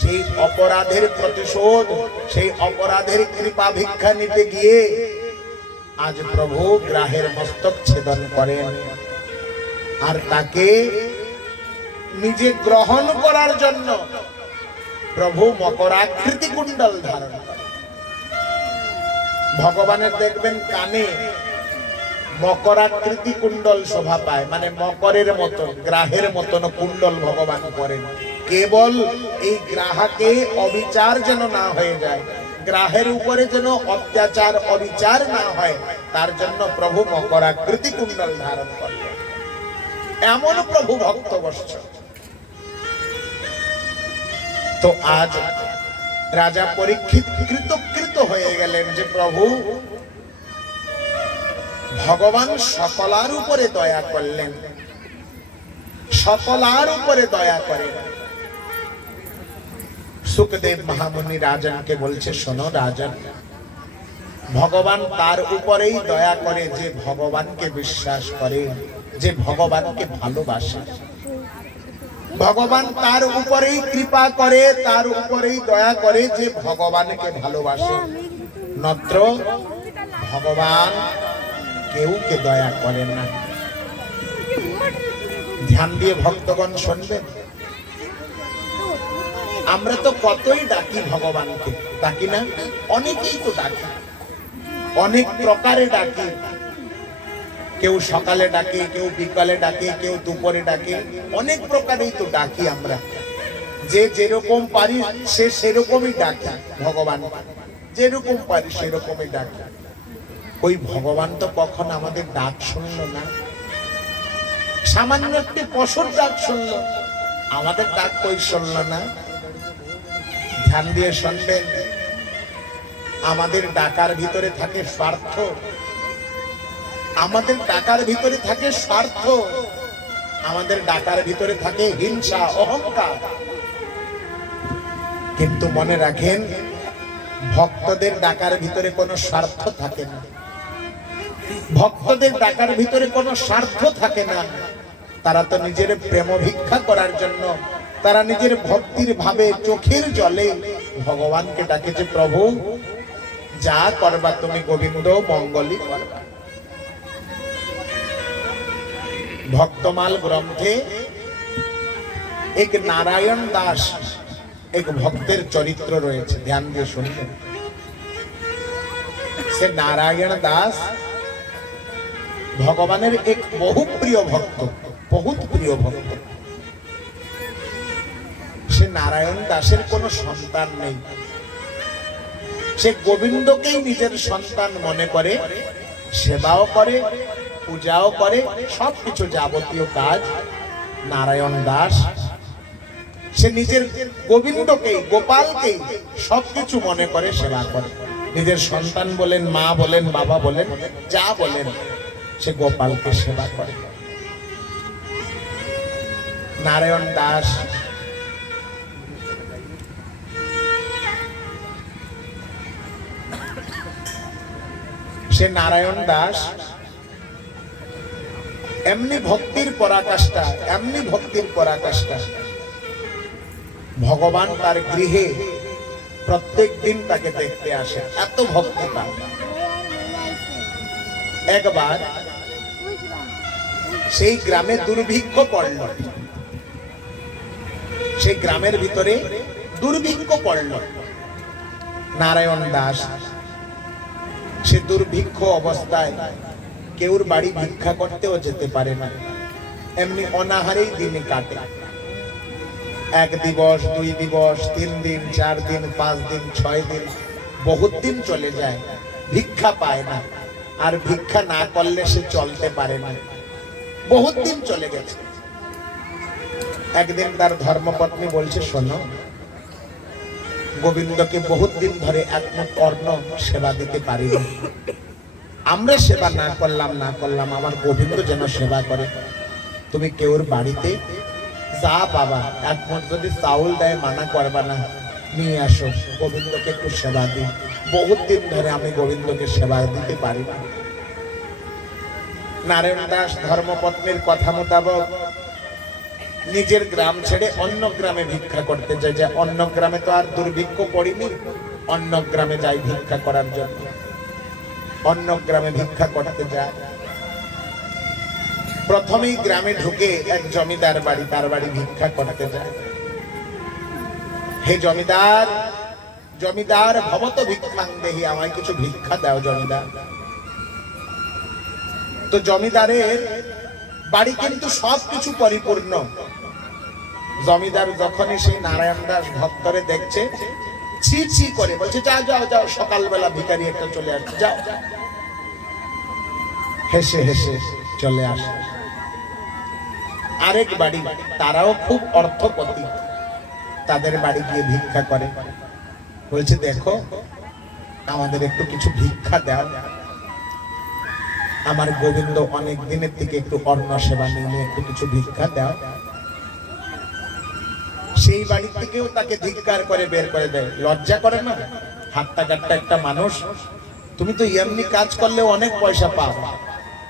সেই অপরাধের প্রতিশোধ, সেই অপরাধের কৃপা ভিক্ষা নিতে গিয়ে আজ প্রভু গ্রাহের মস্তক ছেদন করেন, আর তাকে নিজে গ্রহণ করার জন্য প্রভু মকরাকৃতি কুণ্ডল ধারণ করেন। ভগবানের দেখবেন কানে মকরাকৃতি কুণ্ডল শোভা পায়, মানে মকরের মতো, গ্রাহের মতন কুণ্ডল ভগবান করেন, কেবল এই গ্রাহকে অবিচার যেন না হয়ে যায়, গ্রাহের উপরে যেন অত্যাচার অবিচার না হয়, তার জন্য প্রভু মকরাকৃতি কুণ্ডল ধারণ করেন। এমন প্রভু ভক্ত বৎস। তো আজ রাজা পরীক্ষিত কৃতকৃত হয়ে গেলেন যে প্রভু ভগবান সকলার উপরে দয়া করলেন, সকলার উপরে দয়া করেন। সুখদেব মহামুনি রাজনকে বলছে, শোনো রাজন, ভগবান তার উপরেই দয়া করে যে ভগবানকে বিশ্বাস করে, যে ভগবানকে ভালোবাসে। ভগবান তার উপরেই কৃপা করে, তার উপরেই দয়া করে যে ভগবানকে ভালোবাসে। নত্র ভগবান কেউকে দয়া করেন না। ধ্যান দিয়ে ভক্তগণ শুনবেন। আমরা তো কতই ডাকি ভগবানকে, ডাকি না? অনেকেই তো ডাকি, অনেক প্রকারে ডাকি। কেউ সকালে ডাকে, কেউ বিকালে ডাকে, কেউ দুপুরে ডাকে, অনেক প্রকারেই তো ডাকি আমরা। যে যেরকম পারি সে সেরকমই ডাকি ভগবান, যেরকম পারি সেরকমই ডাকি। ওই ভগবান তো কখন আমাদের ডাক শুনলো না? সামান্য একটি পশুর ডাক শুনলো, আমাদের ডাক কই শুনলো না? ধ্যান দিয়ে শুনবেন। আমাদের ডাকার ভিতরে থাকে স্বার্থ, আমাদের ডাকার ভিতরে থাকে স্বার্থ, আমাদের ডাকার ভিতরে থাকে হিংসা, অহংকার। কিন্তু মনে রাখেন, ভক্তদের ডাকার ভিতরে কোনো স্বার্থ থাকে না। ভক্তদের ডাকার ভিতরে কোনো স্বার্থ থাকে না। তারা তো নিজের প্রেম ভিক্ষা করার জন্য, তারা নিজের ভক্তির ভাবে চোখের জলে ভগবানকে ডাকেছে, প্রভু যা করবা তুমি গোবিন্দ মঙ্গলই করবা। ভক্তমাল গ্রন্থে এক নারায়ণ দাস, এক ভক্তের চরিত্র রয়েছে, ধ্যান দিয়ে শুনবেন। সে নারায়ণ দাস ভগবানের এক বহু প্রিয় ভক্ত, বহুত প্রিয় ভক্ত। সে নারায়ণ দাসের কোনো সন্তান নেই। সে গোবিন্দকেই নিজের সন্তান মনে করে, সেবাও করে, পূজাও করে, সবকিছু যাবতীয় কাজ নারায়ণ দাস। সে নিজের গোবিন্দকেই, গোপালকেই সবকিছু মনে করে, সেবা করে। নিজের সন্তান বলেন, মা বলেন, বাবা বলেন, যা বলেন, সে গোপালকে সেবা করে। নারায়ণ দাস সে নারায়ণ দাস এমনি ভক্তির পরাকাষ্ঠা, এমনি ভক্তির পরাকাষ্ঠা। ভগবান তার গৃহে প্রত্যেক দিন তাকে দেখতে আসে, এত ভক্তি তার। একবার সেই গ্রামে দুর্ভিক্ষ পড়ল, সেই গ্রামের ভিতরে দুর্ভিক্ষ পড়ল। নারায়ণ দাস সে দুর্ভিক্ষ অবস্থায় কেউর বাড়ি ভিক্ষা করতেও যেতে পারে না, এমনি অনাহারেই দিন কাটে। 1 দিবস, 2 দিবস, 3 দিন, 4 দিন, 5 দিন, 6 দিন, বহুত দিন চলে যায়, ভিক্ষা পায় না। আর ভিক্ষা না করলে সে চলতে পারে না, বহুত দিন চলে গেছে। একদিন তার ধর্মপত্নী বলছে, শোনো, গোবিন্দকে বহুত দিন ধরে এক মুঠ অন্ন সেবা দিতে পারিনি। আমরা সেবা না করলাম আমার গোবিন্দ যেন সেবা করে। তুমি কেউর বাড়িতে যা বাবা এক মুঠ যদি চাউল দেয় মানা করবা না, নিয়ে আসো, গোবিন্দকে একটু সেবা দিই। বহুত দিন ধরে আমি গোবিন্দকে সেবা দিতে পারি না। নারায়ণ দাস ধর্মপত্নীর কথা মোতাবেক নিজের গ্রাম ছেড়ে অন্য গ্রামে ভিক্ষা করতে যায়। যে অন্য গ্রামে তো আর দুর্ভিক্ষ পড়িনি, অন্য গ্রামে যাই ভিক্ষা করার জন্য। অন্য গ্রামে ভিক্ষা করতে যায়। প্রথমেই গ্রামে ঢুকে এক জমিদার বাড়ি, তার বাড়ি ভিক্ষা করতে যায়। হে জমিদার, জমিদার ভবত ভিক্ষাং দেহি, আমায় কিছু ভিক্ষা দাও জমিদার। তো জমিদারের বাড়ি কিন্তু সবকিছু পরিপূর্ণ। জমিদার যখনই সেই নারায়ণ দাস ভক্তরে দেখছে, ছি ছি করে বলছে, যাও যাও যাও, সকালবেলা ভিখারি একটা চলে আসছে, যাও। হেসে হেসে চলে আসে। আরেক বাড়ি, তারাও খুব অর্থপতি, তাদের বাড়ি গিয়ে ভিক্ষা করে। বলছে, দেখো আমাদের একটু কিছু ভিক্ষা দাও, আমার গোবিন্দ অনেক দিনের থেকে একটু অন্ন সেবা নিয়ে একটু কিছু ভিক্ষা দাও। সেই বাড়ি থেকেও তাকে ধিক্কার করে বের করে দেয়। লজ্জা করে না? হাট্টা কাট্টা একটা মানুষ, তুমি তো এমনি কাজ করলে অনেক পয়সা পাও,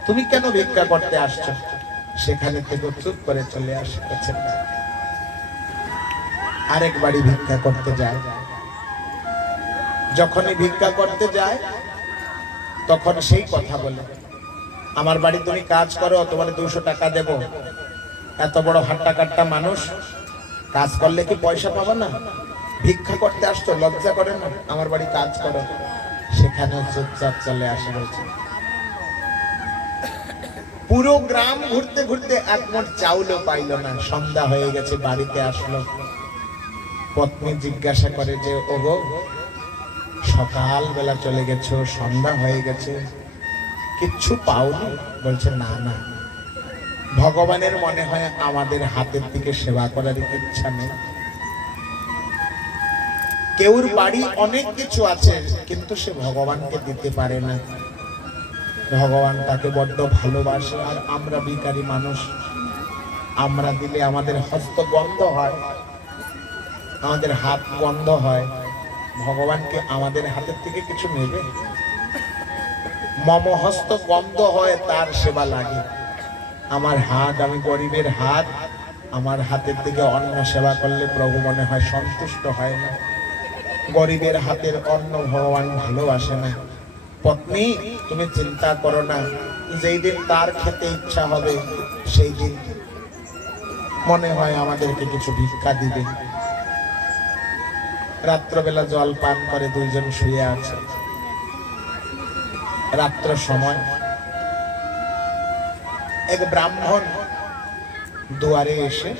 তুমি কেন ভিক্ষা করতে আসছো? সেখানে থেকে চুপ করে চলে আসছে। আরেক বাড়ি ভিক্ষা করতে যায়। যখনই ভিক্ষা করতে যায় তখন সেই কথা বলে, আমার বাড়ি তুমি কাজ করো, তোমার 200 টাকা দেব। এত বড় হাট্টা কাট্টা মানুষ, কাজ করলে কি পয়সা পাবো না? ভিক্ষা করতে আসছো, লজ্জা করে না? আমার বাড়ি কাজ করো। সেখানে চুপচাপ চলে আসে। পুরো গ্রাম ঘুরতে ঘুরতে এক মুঠ চাউলও পাইল না। সন্ধ্যা হয়ে গেছে, বাড়িতে আসলো। পত্নী জিজ্ঞাসা করে যে, ওগো সকাল বেলা চলে গেছো, সন্ধ্যা হয়ে গেছে, কিচ্ছু পাওনি? বলছে, না না, ভগবানের মনে হয় আমাদের হাতের দিকে সেবা করার ইচ্ছা নেই। কেউর বাড়ি অনেক কিছু আছে কিন্তু সে ভগবানকে দিতে পারে না। ভগবান তাকে বড্ড ভালোবাসে, আর আমরা ভিখারি মানুষ, আমরা দিলে আমাদের হস্ত বন্ধ হয়, আমাদের হাত বন্ধ হয়। ভগবানকে আমাদের হাতের থেকে কিছু নেবে? মম হস্ত বন্ধ হয়, তার সেবা লাগে। আমার হাত, আমি গরিবের হাত, আমার হাতের দিকে অন্ন সেবা করলে প্রভু মনে হয় সন্তুষ্ট হয় না। গরিবের হাতের অন্ন ভগবান ভালোবাসে না। পত্নী, তুমি চিন্তা করো না, যেই দিন তার খেতে ইচ্ছা হবে সেই দিন মনে হয় আমাদেরকে কিছু ভিক্ষা দিবে। রাত্রবেলা জল পান করে দুইজন শুয়ে আছে। রাত্র সময় এক ব্রাহ্মণ দুয়ারে এসে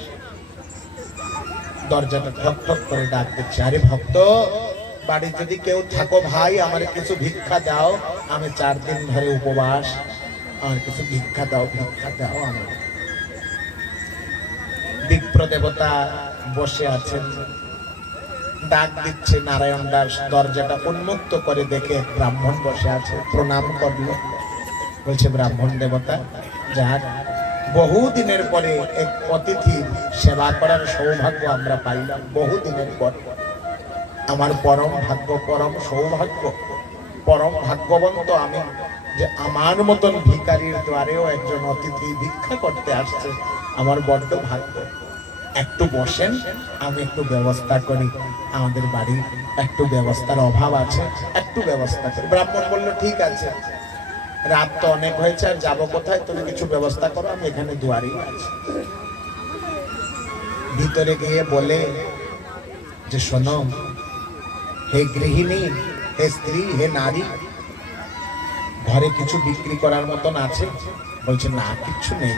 দরজাটা ঠক ঠক করে ডাক দিচ্ছে, আরে ভক্ত, বাড়ি যদি কেউ থাকো ভাই, আমার কিছু ভিক্ষা দাও, আমি 4 দিন ধরে উপবাস, আমার কিছু ভিক্ষা দাও, ভিক্ষা দাও। আমার বিপ্র দেবতা বসে আছেন, ডাক দিচ্ছে। নারায়ণ দাস দরজাটা উন্মুক্ত করে দেখে ব্রাহ্মণ বসে আছে, প্রণাম করলো। বলছে, ব্রাহ্মণ দেবতা, যাক বহুদিনের পরে এক অতিথি সেবা করার সৌভাগ্য আমরা পাইলাম। বহুদিনের পর আমার পরম ভাগ্য, পরম সৌভাগ্য, পরম ভাগ্যবন্ত আমি যে আমার মতন ভিখারির দ্বারেও একজন অতিথি ভিক্ষা করতে আসছে। আমার বড্ড ভাগ্য। একটু বসেন, আমি একটু ব্যবস্থা করি, আমাদের বাড়ি একটু ব্যবস্থার অভাব আছে, একটু ব্যবস্থা করি। ব্রাহ্মণ বলল, ঠিক আছে, রাত তো অনেক হয়েছে, আর যাবো কোথায়, তুমি কিছু ব্যবস্থা করো, আমি এখানে দুয়ারেই আছি। ভিতরে গিয়ে বলে যে, শোনো হে গৃহিণী, হে স্ত্রী, হে নারী, ঘরে কিছু বিক্রি করার মতন আছে? বলছে, না কিচ্ছু নেই।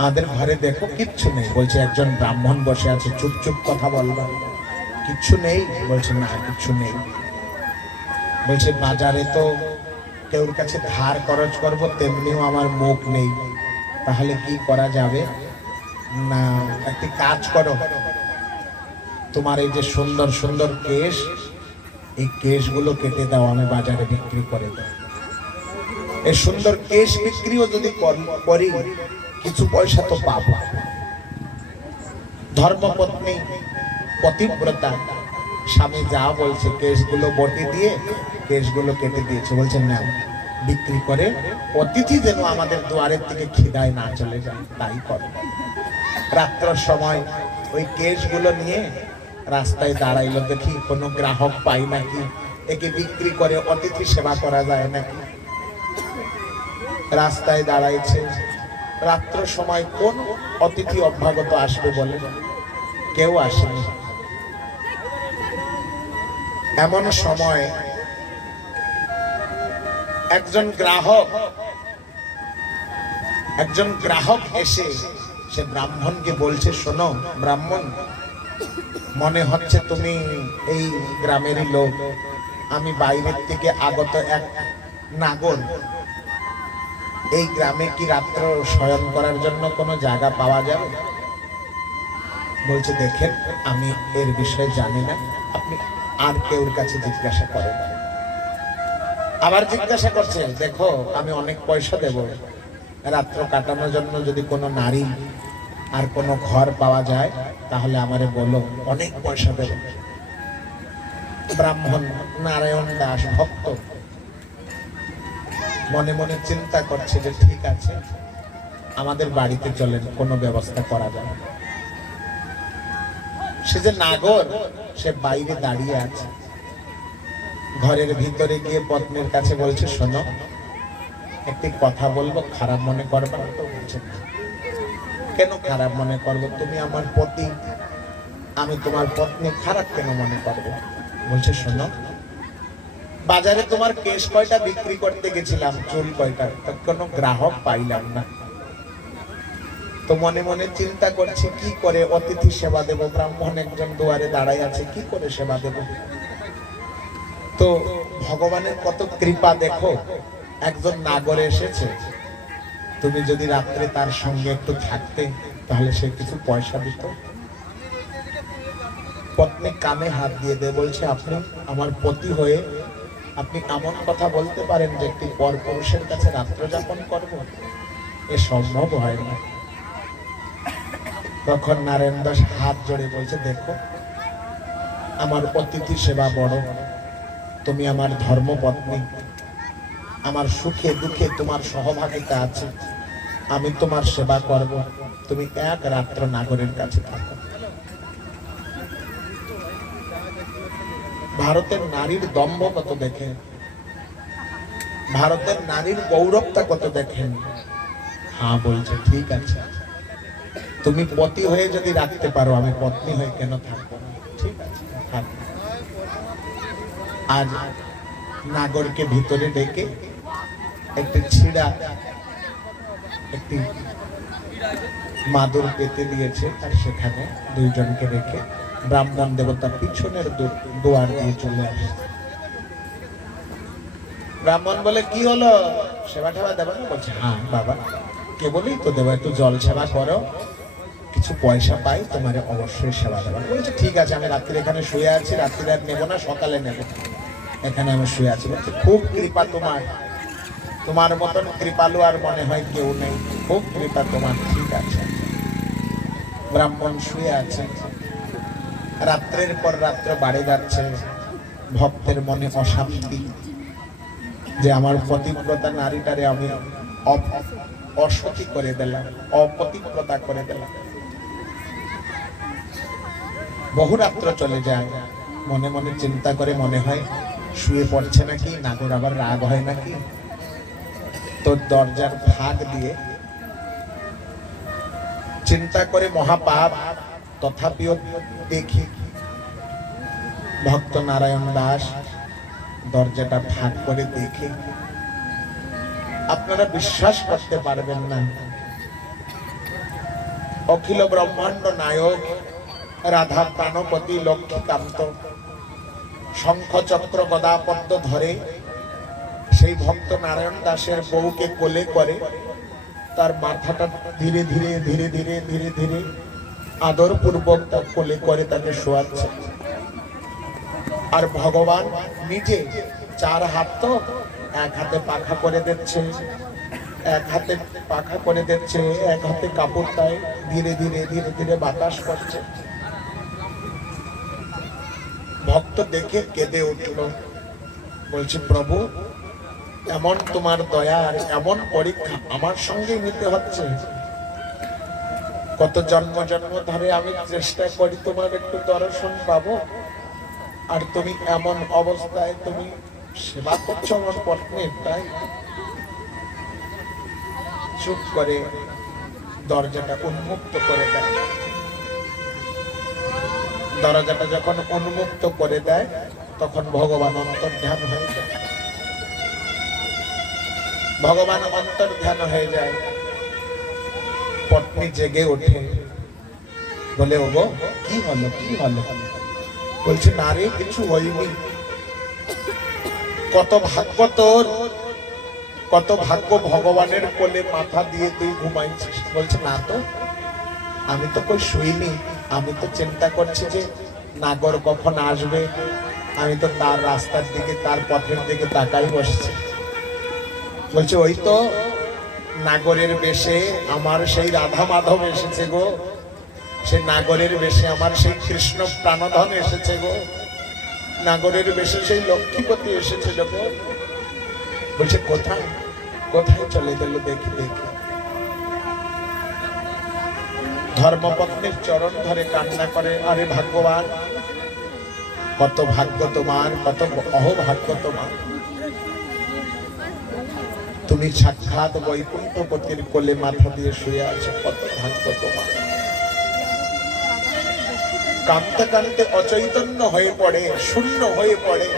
আমাদের ঘরে দেখো, কিচ্ছু নেই। বলছে, একজন ব্রাহ্মণ বসে আছে, চুপ চুপ কথা বলবা, কিচ্ছু নেই? বলছে, না কিচ্ছু নেই। বলছে, বাজারে তো কেউর কাছে ধার খরচ করবো, তেমনিও আমার মুখ নেই, তাহলে কি করা যাবে? না, একটি কাজ করো, তোমার এই যে সুন্দর সুন্দর কেশ, এই কেশগুলো কেটে দাও, আমি বাজারে বিক্রি করে দাও। এই সুন্দর কেশ বিক্রিও যদি করি কিছু পয়সা তো পাবো। ধর্মপত্নী পতিব্রতা, স্বামী যা বলছে কেশগুলো বটি দিয়ে কেশগুলো কেটে দিয়েছে, বলছেন না বিক্রি করে অতিথি যেন আমাদের দুয়ারের থেকে খিদায় না চলে যায়, তাই করে। রাত্রের সময় ওই কেশগুলো নিয়ে রাস্তায় দাঁড়াইলো, দেখি কোনো গ্রাহক পাই নাকি, একে বিক্রি করে অতিথি সেবা করা যায় নাকি। রাস্তায় দাঁড়াইছে, রাত্র সময় কোন অতিথি অভ্যাগত আসবে বলে, কেউ আসেনি। এমন সময় একজন গ্রাহক এসে সে ব্রাহ্মণকে বলছে, শোনো ব্রাহ্মণ, মনে হচ্ছে তুমি এই গ্রামেরই লোক। আমি বাইরের থেকে আগত এক নাগর। এই গ্রামে কি রাত্র শয়ন করার জন্য কোনো জায়গা পাওয়া যাবে? বলছে, দেখেন আমি এর বিষয়ে জানি না, আপনি আর কেউর কাছে জিজ্ঞাসা করেন। আবার জিজ্ঞাসা করছে, দেখো আমি অনেক পয়সা দেব, রাত্র কাটানোর জন্য যদি কোনো নারী আর কোনো ঘর পাওয়া যায় তাহলে আমারে বলো, অনেক পয়সা দেব। ব্রাহ্মণ নারায়ণ দাস ভক্ত মনে মনে চিন্তা করছে যে ঠিক আছে, আমাদের বাড়িতে চলেন, কোনো ব্যবস্থা করা যায়। সে যে নাগর, সে বাইরে দাঁড়িয়ে আছে। ঘরের ভিতরে গিয়ে পত্নীর কাছে বলছে, শোনো একটি কথা বলবো, খারাপ মনে করবে না তো? বলছে, কেন খারাপ মনে করবো? তুমি আমার পতি, আমি তোমার পত্নী, খারাপ কেন মনে করবো? বলছে, শোনো বাজারে তোমার কেশ কয়টা বিক্রি করতে গেছিলাম, চুল কয়টা, কোনো গ্রাহক পাইলাম না। তো মনে মনে চিন্তা করছি কি করে অতিথি সেবা দেব। ব্রাহ্মণ একজন দুয়ারে দাঁড়াই আছে, কি করে সেবা দেব? তো ভগবানের কত কৃপা দেখো, একজন নাগর এসেছে, তুমি যদি রাত্রে তার সঙ্গে একটু থাকতে তাহলে সে কিছু পয়সা দিত। পত্নী কানে হাত দিয়ে দেয়, বলছে, আপনি আমার পতি হয়ে আপনি এমন কথা বলতে পারেন যে একটি পরপুরুষের কাছে রাত্র যাপন করব? এ সম্ভব হয় না। তখন নারায়ণ দাস হাত জোড়ে বলছে, দেখো আমার অতিথি সেবা বড়, তুমি আমার ধর্মপত্নী, আমার সুখে দুঃখে তোমার সহভাগিতা আছে, আমি তোমার সেবা করব, তুমি এক রাত্র নাগরের কাছে থাকো। ভারতের নারীর দম্ভ কত দেখেন, ভারতের নারীর গৌরবটা কত দেখেন। হ্যাঁ বলছে, ঠিক আছে, তুমি পতি হয়ে যদি রাখতে পারো, আমি পত্নী হয়ে কেন থাকবো না? ঠিক আছে থাকবো। আজ নাগরকে ভিতরে ডেকে একটি ছিড়া একটি মাদুর পেতে দিয়েছে, আর সেখানে দুইজনকে রেখে ব্রাহ্মণ দেবতা পিছনের দুয়ার দিয়ে চলে আসে। ব্রাহ্মণ বলে, কি হলো, সেবা টেবা দেবা? বলছে, হ্যাঁ বাবা, কেবলই তো দেবো, একটু জল সেবা করো, কিছু পয়সা পাই, তোমার অবশ্যই সেবা দেবা। বলছে, ঠিক আছে, আমি রাত্রে এখানে শুয়ে আছি, রাত্রে আর নেবো না, সকালে নেবো, এখানে আমি শুয়ে আছি। বলছে, খুব কৃপা তোমার, তোমার মতন কৃপালু আর মনে হয় কেউ নেই, খুব কৃপা তোমার, ঠিক আছে। ব্রাহ্মণ শুয়ে আছে, রাত্রের পর রাত্র বাড়ে যাচ্ছে, ভক্তের মনে অশান্তি যে আমার পতিব্রতা নারীটারে আমি অসতী করে দিলাম, অপতিব্রতা করে দিলাম। বহু রাত্র চলে যায়, মনে মনে চিন্তা করে, মনে হয় শুয়ে পড়ছে নাকি, নাগর আবার রাগ হয় নাকি। তো দরজার ফাঁক দিয়ে চিন্তা করে, মহাপাপ, তথাপিও দেখি। ভক্ত নারায়ণ দাস দরজাটা ফাঁক করে দেখে, আপনারা বিশ্বাস করতে পারবেন না, অখিল ব্রহ্মাণ্ড নায়ক রাধা প্রাণপতি লক্ষ্মীকান্ত শঙ্খ চক্র গদা পদ্ম ধরে সেই ভক্ত নারায়ণ দাসের বউকে কোলে করে তার মাথাটা ধীরে ধীরে ধীরে ধীরে ধীরে ধীরে আদরপূর্বক তার কোলে করে তাকে শোয়াচ্ছে। আর ভগবান নিজে চার হাত, তো এক হাতে পাখা করে দিচ্ছে, এক হাতে পাখা করে দিচ্ছে, এক হাতে কাপড় দেয়, ধীরে ধীরে ধীরে ধীরে বাতাস করছে। ভক্ত দেখে কেঁদে উঠল, বলছে প্রভু, এমন তোমার দয়ার এমন পরীক্ষা আমার সঙ্গে নিতে হচ্ছে। কত জন্ম জন্ম ধরে আমি চেষ্টা করি তোমার একটু দর্শন পাবো, আর তুমি এমন অবস্থায় তুমি সেবা করছো আমার পত্নীর। তাই চুপ করে দরজাটা উন্মুক্ত করে দেয়। দরজাটা যখন উন্মুক্ত করে দেয় তখন ভগবান অন্তর্ধান হয়ে যায়। ভগবান অন্তর্ধান হয়ে যায়। পত্নী জেগে ওঠে, বলে ওগো কি হলো, কি হলো? বলছে না রে, কিছু হয়নি। কত ভাগ্য তোর, কত ভাগ্য ভগবানের কোলে মাথা দিয়ে তুই ঘুমাইছিস। বলছে না তো, আমি তো কই শুইনি, আমি তো চিন্তা করছি যে নাগর কখন আসবে, আমি তো তার রাস্তার দিকে তার পথের দিকে তাকাই বসছি। বলছে ওই তো নাগরের বেশে আমার সেই রাধা মাধব এসেছে গো, সে নাগরের বেশে আমার সেই কৃষ্ণ প্রাণধন এসেছে গো, নাগরের বেশে সেই লক্ষ্মীপতি এসেছিল গো। বলছে কোথায়, কোথায় চলে গেল দেখি দেখি। ধর্মপত্নীর চরণ ধরে কান্না করে, আরে ভাগ্যবান, কত ভাগ্য তোমার, কত অহভাগ্য তোমার, তুমি সাক্ষাৎ বৈকুণ্ঠপতির কোলে মাথা দিয়ে শুয়ে আছো, কত ভাগ্য তোমার। কাঁদতে কাঁদতে অচৈতন্য হয়ে পড়ে, শূন্য হয়ে পড়ে।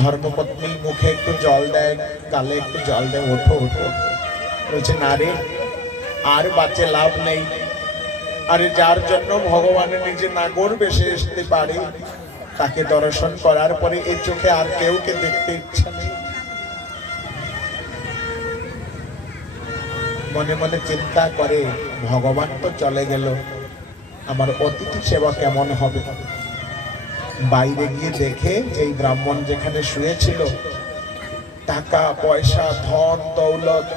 ধর্মপত্নী মুখে একটু জল দেয়, গালে একটু জল দেয়, ওঠো ওঠো। বলছে না রে, আর বাঁচে লাভ নেই। আরে যার জন্য ভগবান নিজে নাগর বেশে আসতে পারে, তাকে দর্শন করার পরে এই চোখে আর কেউকে দেখতে ইচ্ছা নেই। মনে মনে চিন্তা করে, ভগবান তো চলে গেল, আমার অতিথি সেবা কেমন হবে। বাইরে গিয়ে দেখে এই ব্রাহ্মণ যেখানে শুয়েছিল, টাকা পয়সা ধন দৌলত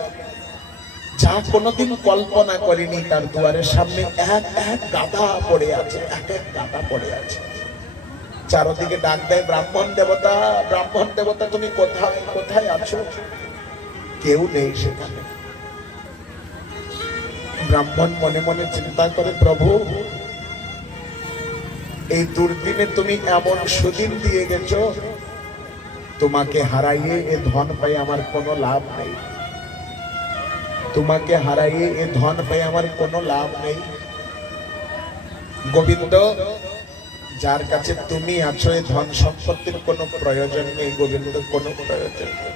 যা কোনোদিন কল্পনা করিনি, তার দুয়ারের সামনে এক এক গাধা পড়ে আছে, এক এক গাধা পড়ে আছে। চারদিকে ডাক দেয়, ব্রাহ্মণ দেবতা, ব্রাহ্মণ দেবতা, তুমি কোথায়, কোথায় আছো? কেউ নেই সেখানে। ব্রাহ্মণ মনে মনে চিন্তা করে, প্রভু এই দুর্দিনে তুমি এমন সুদিন দিয়ে গেছো, তোমাকে হারাইয়ে এ ধন পাই আমার কোনো লাভ নেই, তোমাকে হারাইয়ে এ ধন পাই আমার কোনো লাভ নেই। গোবিন্দ, যার কাছে তুমি আছো, এই ধন সম্পত্তির কোনো প্রয়োজন নেই গোবিন্দ, কোনো প্রয়োজন নেই।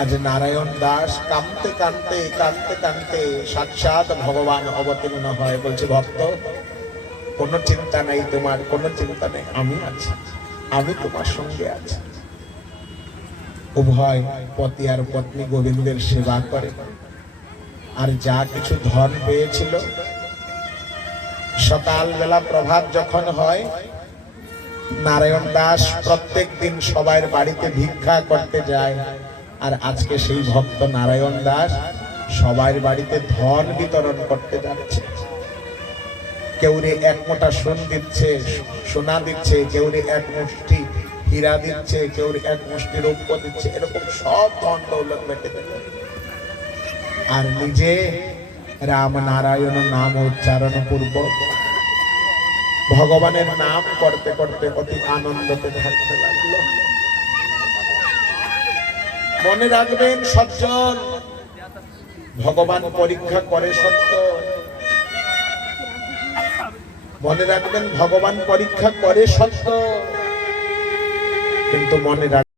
আজ নারায়ণ দাস কাঁদতে কাঁদতে কাঁদতে কাঁদতে সাক্ষাৎ ভগবান অবতীর্ণ হয়। বলছে ভক্ত, কোনো চিন্তা নাই তোমার, কোনো চিন্তা নেই, আমি আছি, আমি তোমার সঙ্গে আছি। উভয় পতি আর পত্নী গোবিন্দের সেবা করে। আর যা কিছু ধন পেয়েছিল, সকাল বেলা প্রভাত যখন হয়, নারায়ণ দাস প্রত্যেক দিন সবার বাড়িতে ভিক্ষা করতে যায়। আর আজকে সেই ভক্ত নারায়ণ দাস সবার বাড়িতে ধন বিতরণ করতে যাচ্ছে। কেউরে এক মোটা সোনা দিচ্ছে, কেউরে এক মুষ্টি হীরা দিচ্ছে, কেউরে এক মুষ্টি রৌপ্য দিচ্ছে, এরকম সব ধন দৌলত বেটে দেবে। আর নিজে রাম নারায়ণ নাম উচ্চারণ পূর্বক ভগবানের নাম করতে করতে অতি আনন্দতে থাকতে লাগলো। মনে রাখবেন সজ্জন, ভগবান পরীক্ষা করে সত্য। মনে রাখবেন, ভগবান পরীক্ষা করে সত্য, কিন্তু মনে রাখবেন